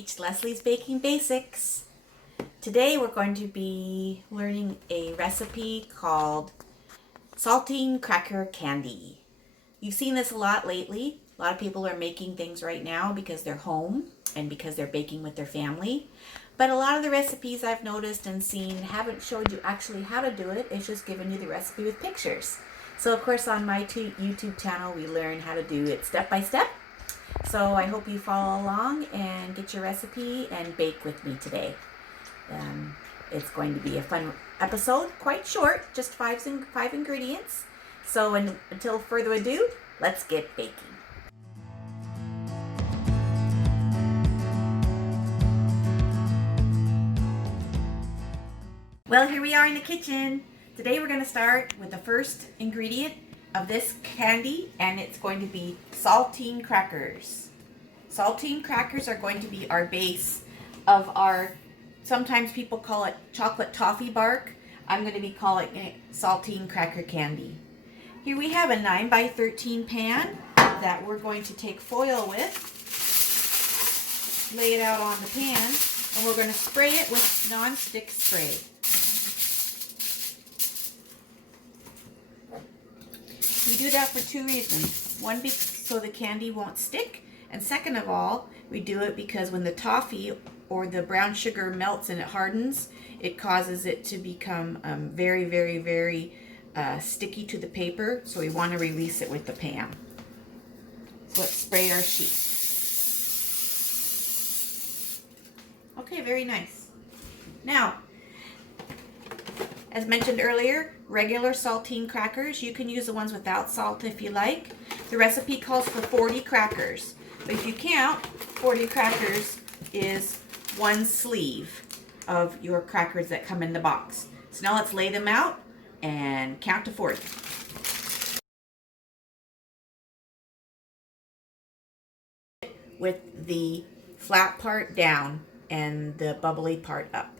reached Leslie's Baking Basics. Today we're going to be learning a recipe called Saltine cracker candy. You've seen this a lot lately. A lot of people are making things right now because they're home and because they're baking with their family. But a lot of the recipes I've noticed and seen haven't showed you actually how to do it. It's just given you the recipe with pictures. So of course on my YouTube channel we learn how to do it step by step. So I hope you follow along and get your recipe and bake with me today. It's going to be a fun episode, quite short, just five ingredients. So until further ado, let's get baking. Well, here we are in the kitchen. Today we're going to start with the first ingredient of this candy, and it's going to be saltine crackers. Saltine crackers are going to be our base of our, sometimes people call it chocolate toffee bark. I'm going to be calling it saltine cracker candy. Here we have a 9x13 pan that we're going to take foil with, lay it out on the pan, and we're going to spray it with non-stick spray. We do that for two reasons. One, so the candy won't stick, and second of all, we do it because when the toffee or the brown sugar melts and it hardens, it causes it to become very, very, very sticky to the paper, so we want to release it with the pan. So let's spray our sheet. Okay, very nice. Now, as mentioned earlier, regular saltine crackers. You can use the ones without salt if you like. The recipe calls for 40 crackers. But if you count, 40 crackers is one sleeve of your crackers that come in the box. So now let's lay them out and count to 40. With the flat part down and the bubbly part up.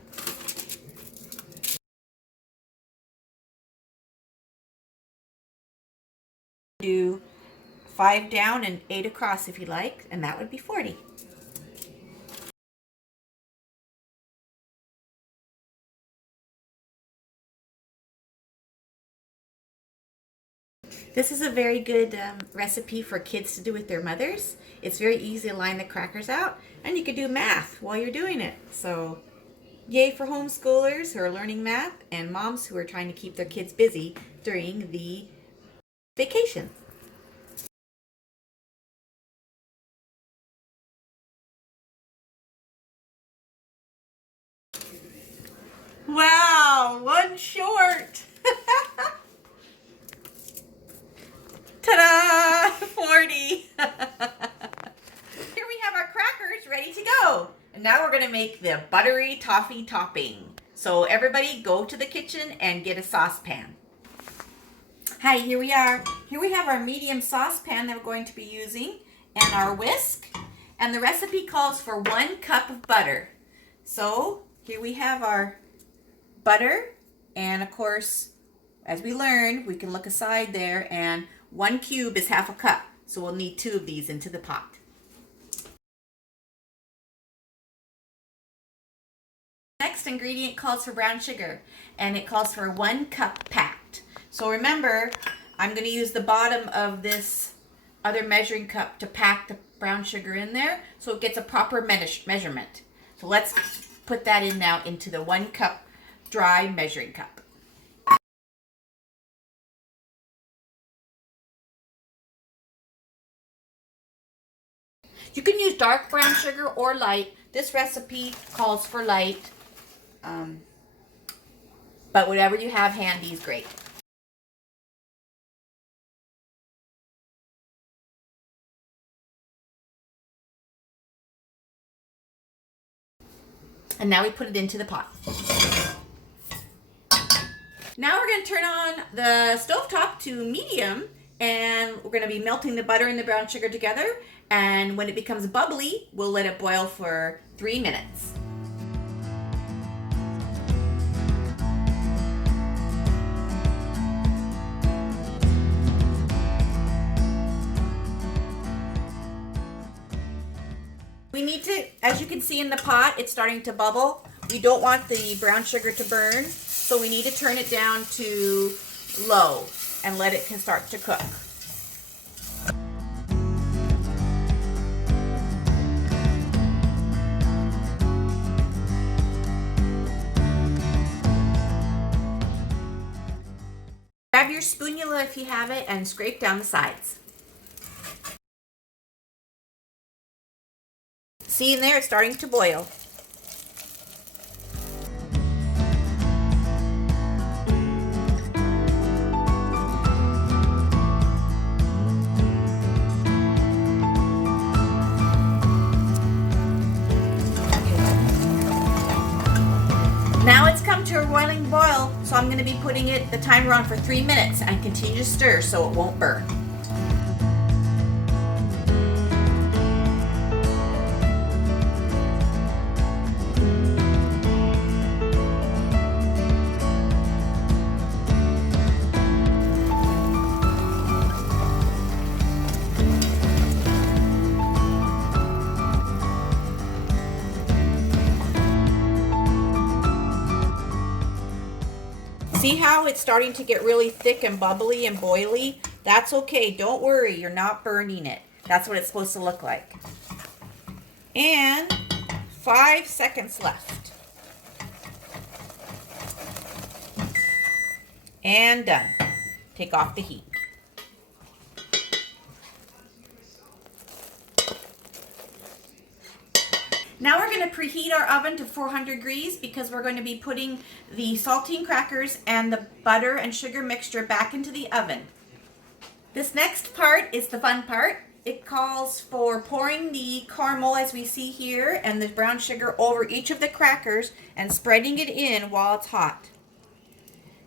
Do 5 down and 8 across if you like, and that would be 40. This is a very good recipe for kids to do with their mothers. It's very easy to line the crackers out, and you can do math while you're doing it. So yay for homeschoolers who are learning math and moms who are trying to keep their kids busy during the vacation. Wow, one short. Ta-da! 40. Here we have our crackers ready to go. And now we're going to make the buttery toffee topping. So everybody go to the kitchen and get a saucepan. Hi, here we are. Here we have our medium saucepan that we're going to be using and our whisk. And the recipe calls for 1 cup of butter. So here we have our butter, and of course, as we learned, we can look aside there, and 1 cube is half a cup. So we'll need 2 of these into the pot. Next ingredient calls for brown sugar, and it calls for 1 cup packed. So remember, I'm going to use the bottom of this other measuring cup to pack the brown sugar in there so it gets a proper measurement. So let's put that in now into the 1 cup dry measuring cup. You can use dark brown sugar or light. This recipe calls for light, but whatever you have handy is great. And now we put it into the pot. Now we're going to turn on the stovetop to medium, and we're going to be melting the butter and the brown sugar together. And when it becomes bubbly, we'll let it boil for 3 minutes. We need to, as you can see in the pot, it's starting to bubble. We don't want the brown sugar to burn, so we need to turn it down to low and let it start to cook. Grab your spatula if you have it and scrape down the sides. See in there, it's starting to boil. Now it's come to a boiling boil, so I'm going to be putting the timer on for 3 minutes and continue to stir so it won't burn. See how it's starting to get really thick and bubbly and boily? That's okay. Don't worry. You're not burning it. That's what it's supposed to look like. And 5 seconds left. And done. Take off the heat. Now we're going to preheat our oven to 400 degrees because we're going to be putting the saltine crackers and the butter and sugar mixture back into the oven. This next part is the fun part. It calls for pouring the caramel, as we see here, and the brown sugar over each of the crackers and spreading it in while it's hot.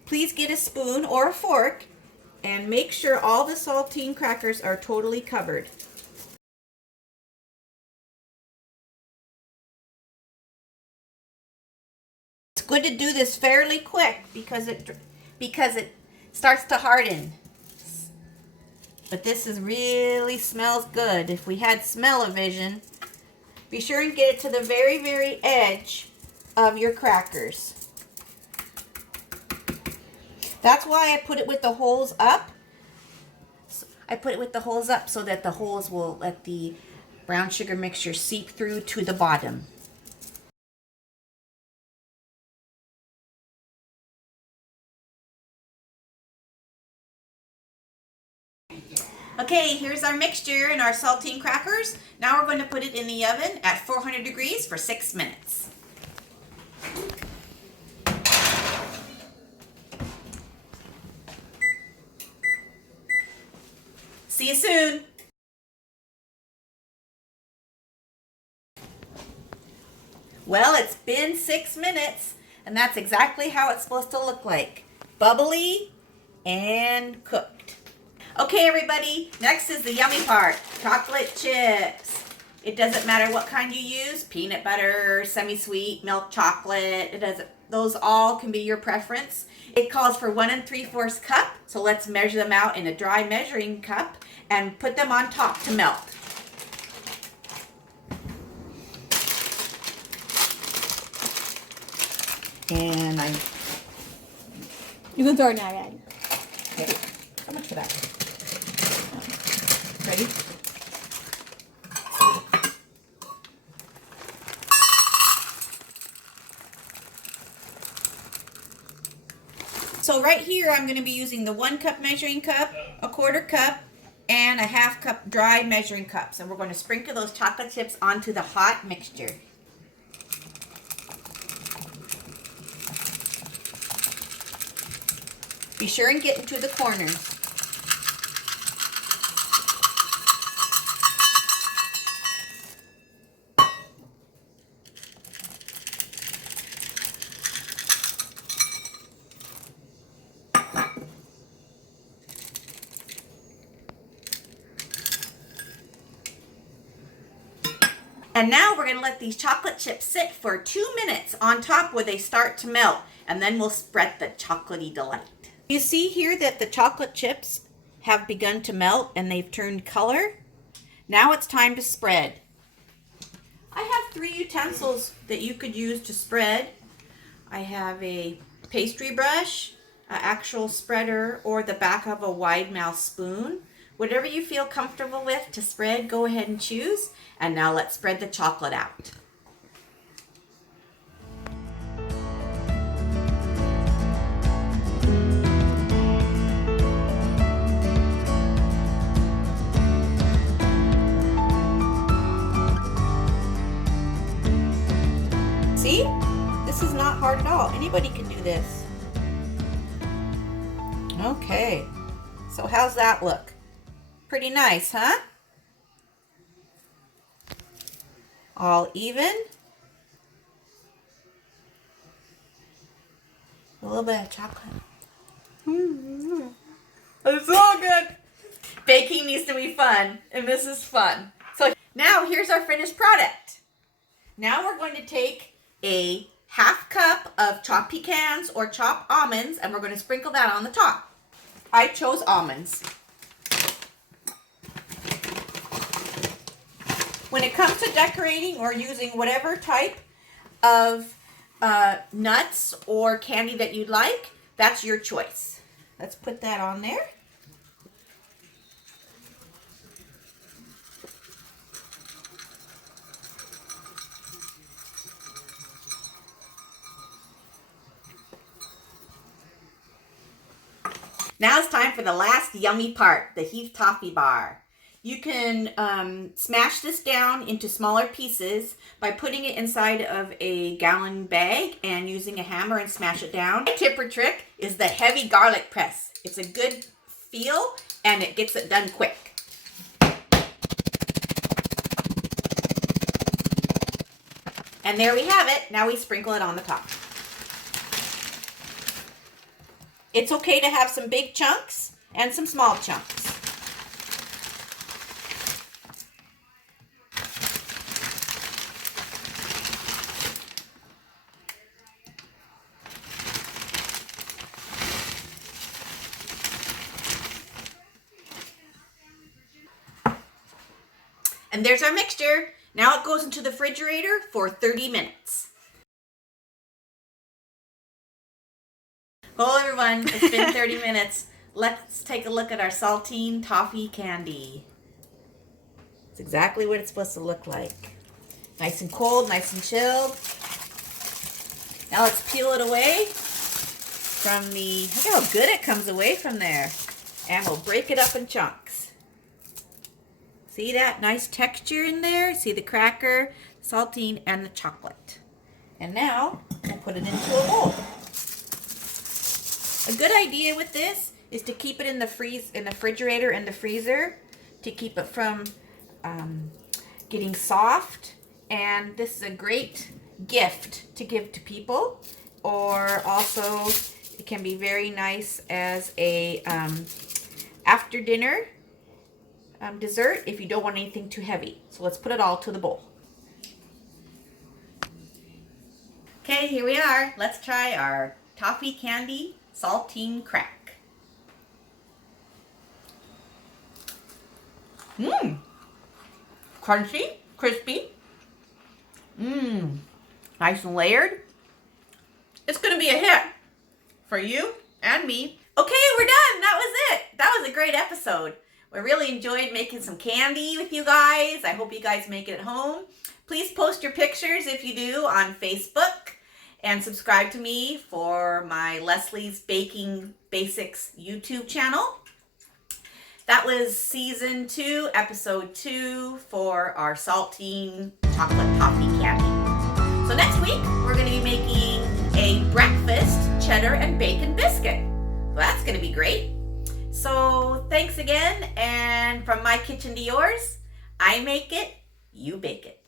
Please get a spoon or a fork and make sure all the saltine crackers are totally covered. It's good to do this fairly quick because it starts to harden. But this really smells good. If we had smell-o-vision, be sure and get it to the very, very edge of your crackers. That's why I put it with the holes up. I put it with the holes up so that the holes will let the brown sugar mixture seep through to the bottom. Okay, here's our mixture and our saltine crackers. Now we're going to put it in the oven at 400 degrees for 6 minutes. See you soon. Well, it's been 6 minutes, and that's exactly how it's supposed to look like. Bubbly and cooked. Okay, everybody, next is the yummy part, chocolate chips. It doesn't matter what kind you use, peanut butter, semi-sweet, milk chocolate, those all can be your preference. It calls for 1 3/4 cup, so let's measure them out in a dry measuring cup and put them on top to melt. And You can throw it now, Dad. okay, how much for that? Ready? So right here, I'm going to be using the 1 cup measuring cup, a 1/4 cup, and a 1/2 cup dry measuring cups. And we're going to sprinkle those chocolate chips onto the hot mixture. Be sure and get into the corners. And now we're going to let these chocolate chips sit for 2 minutes on top where they start to melt. And then we'll spread the chocolatey delight. You see here that the chocolate chips have begun to melt and they've turned color. Now it's time to spread. I have 3 utensils that you could use to spread. I have a pastry brush, an actual spreader, or the back of a wide mouth spoon. Whatever you feel comfortable with to spread, go ahead and choose. And now let's spread the chocolate out. See? This is not hard at all. Anybody can do this. Okay. So how's that look? Pretty nice, huh? All even. A little bit of chocolate. It's so good. Baking needs to be fun, and this is fun. So now here's our finished product. Now we're going to take a half cup of chopped pecans or chopped almonds, and we're going to sprinkle that on the top. I chose almonds. When it comes to decorating or using whatever type of nuts or candy that you'd like, that's your choice. Let's put that on there. Now it's time for the last yummy part, the Heath Toffee Bar. You can smash this down into smaller pieces by putting it inside of a gallon bag and using a hammer and smash it down. My tip or trick is the heavy garlic press. It's a good feel and it gets it done quick. And there we have it. Now we sprinkle it on the top. It's okay to have some big chunks and some small chunks. And there's our mixture. Now it goes into the refrigerator for 30 minutes. Hello everyone, it's been 30 minutes. Let's take a look at our Saltine toffee candy. It's exactly what it's supposed to look like. Nice and cold, nice and chilled. Now let's peel it away from the, look how good it comes away from there. And we'll break it up in chunks. See that nice texture in there? See the cracker, saltine, and the chocolate. And now we'll put it into a bowl. A good idea with this is to keep it in the refrigerator and the freezer to keep it from getting soft. And this is a great gift to give to people, or also it can be very nice as a after dinner dessert if you don't want anything too heavy. So let's put it all to the bowl. Okay, here we are. Let's try our toffee candy saltine crack. Crunchy, crispy. Nice and layered. It's gonna be a hit for you and me. Okay, we're done. That was it. That was a great episode. I really enjoyed making some candy with you guys. I hope you guys make it at home. Please post your pictures if you do on Facebook, and subscribe to me for my Leslie's Baking Basics YouTube channel. That was season 2, episode 2 for our saltine chocolate toffee candy. So next week, we're going to be making a breakfast cheddar and bacon biscuit. So that's going to be great. So thanks again, and from my kitchen to yours, I make it, you bake it.